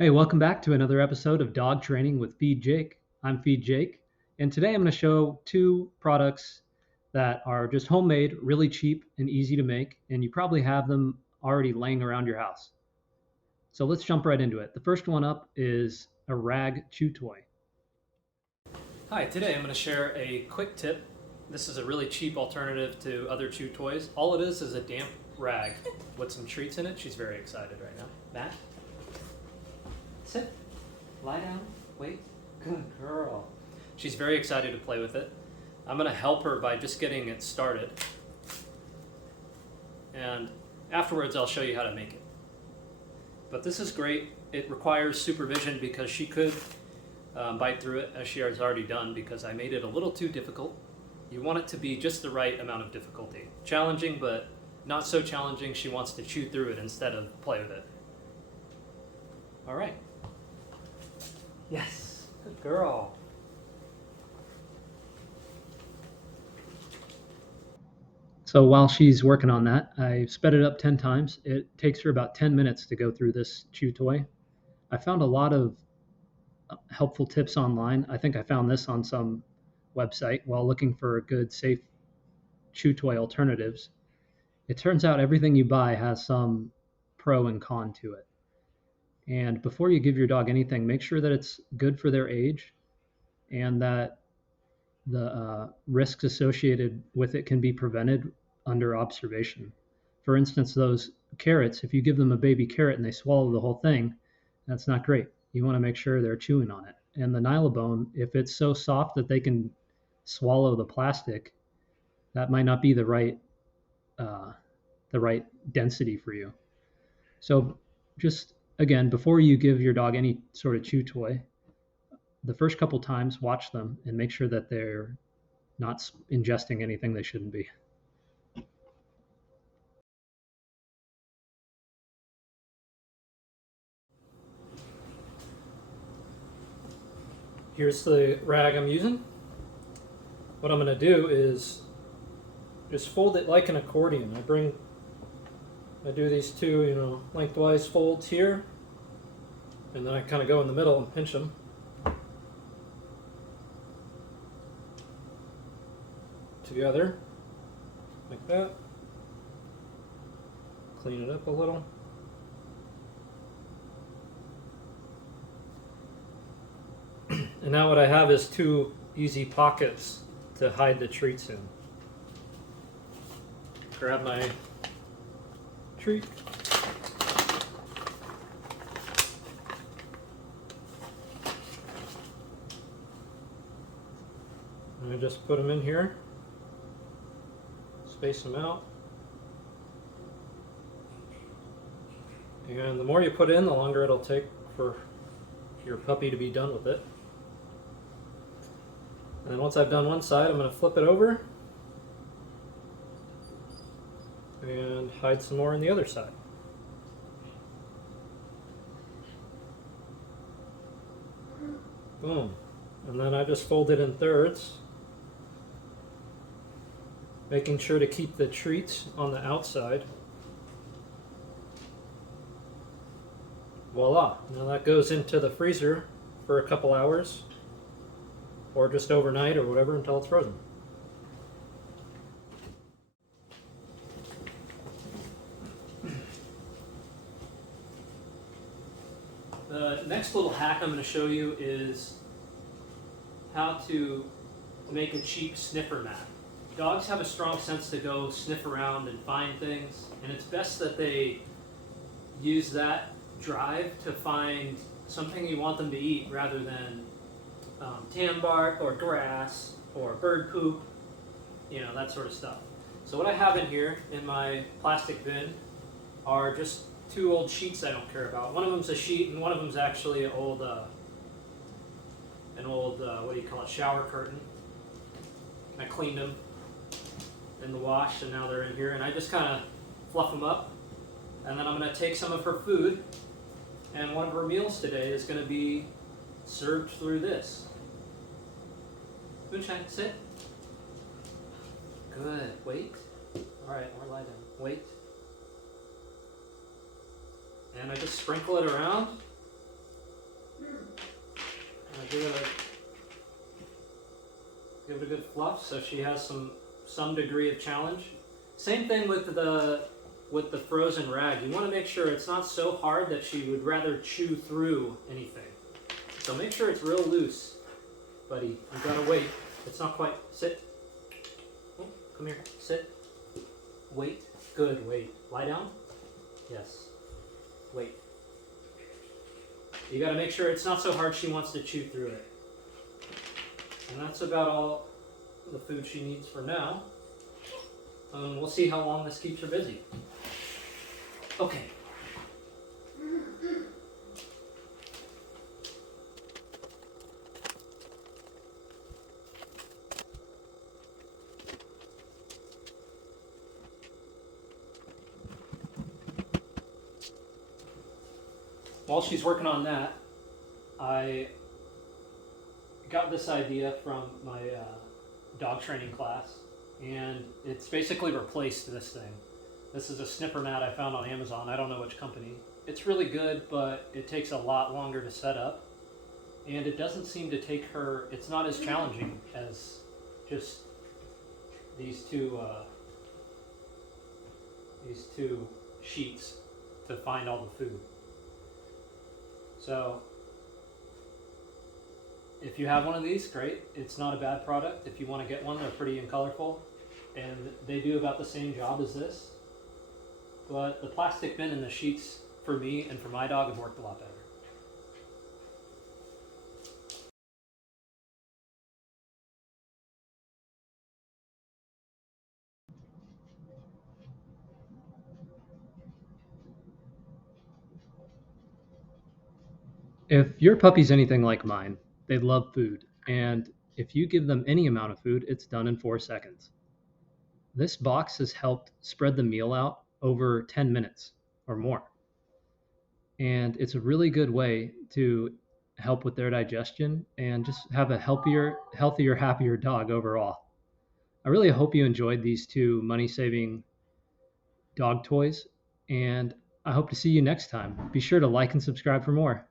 Hey, welcome back to another episode of Dog Training with Feed Jake. I'm Feed Jake, and today I'm going to show two products that are just homemade, really cheap, and easy to make, and you probably have them already laying around your house. So let's jump right into it. The first one up is a rag chew toy. Hi, today I'm going to share a quick tip. This is a really cheap alternative to other chew toys. All it is a damp rag with some treats in it. She's very excited right now. Matt, sit, lie down, wait. Good girl. She's very excited to play with it. I'm going to help her by just getting it started. And afterwards I'll show you how to make it. But this is great. It requires supervision because she could bite through it, as she has already done, because I made it a little too difficult. You want it to be just the right amount of difficulty. Challenging, but not so challenging she wants to chew through it instead of play with it. All right. Yes, good girl. So while she's working on that, I sped it up 10 times. It takes her about 10 minutes to go through this chew toy. I found a lot of helpful tips online. I think I found this on some website while looking for good, safe chew toy alternatives. It turns out everything you buy has some pro and con to it. And before you give your dog anything, make sure that it's good for their age and that the risks associated with it can be prevented under observation. For instance, those carrots, if you give them a baby carrot and they swallow the whole thing, that's not great. You want to make sure they're chewing on it. And the nylabone, if it's so soft that they can swallow the plastic, that might not be uh, the right density for you. So just again, before you give your dog any sort of chew toy, the first couple times watch them and make sure that they're not ingesting anything they shouldn't be. Here's the rag I'm using. What I'm going to do is just fold it like an accordion. I do these two, lengthwise folds here, and then I kind of go in the middle and pinch them. Together, like that. Clean it up a little. And now what I have is two easy pockets to hide the treats in. Grab my treat. And I just put them in here. Space them out. And the more you put in, the longer it'll take for your puppy to be done with it. And then once I've done one side, I'm going to flip it over and hide some more on the other side. Boom. And then I just fold it in thirds, making sure to keep the treats on the outside. Voila. Now that goes into the freezer for a couple hours, or just overnight or whatever until it's frozen. The next little hack I'm going to show you is how to make a cheap sniffer mat. Dogs have a strong sense to go sniff around and find things, and it's best that they use that drive to find something you want them to eat rather than tan bark or grass or bird poop, that sort of stuff. So what I have in here in my plastic bin are just two old sheets I don't care about. One of them's a sheet and one of them's actually an old shower curtain. I cleaned them in the wash and now they're in here, and I just kind of fluff them up. And then I'm going to take some of her food, and one of her meals today is going to be served through this. Moonshine, sit. Good. Wait. All right, or lie down. Wait. And I just sprinkle it around give it a good fluff so she has some degree of challenge. Same thing with the frozen rag. You want to make sure it's not so hard that she would rather chew through anything. So make sure it's real loose, buddy. You gotta wait. It's not quite. Sit. Oh, come here. Sit. Wait. Good. Wait. Lie down. Yes. Wait. You gotta make sure it's not so hard she wants to chew through it. And that's about all the food she needs for now. We'll see how long this keeps her busy. Okay. While she's working on that, I got this idea from my dog training class, and it's basically replaced this thing. This is a sniffer mat I found on Amazon. I don't know which company. It's really good, but it takes a lot longer to set up, and it doesn't seem to take her. It's not as challenging as just these two sheets to find all the food. So if you have one of these, great. It's not a bad product. If you want to get one, they're pretty and colorful, and they do about the same job as this. But the plastic bin and the sheets for me and for my dog have worked a lot better. If your puppy's anything like mine, they love food, and if you give them any amount of food, it's done in 4 seconds. This box has helped spread the meal out over 10 minutes or more. And it's a really good way to help with their digestion and just have a healthier, happier dog overall. I really hope you enjoyed these two money saving dog toys, and I hope to see you next time. Be sure to like and subscribe for more.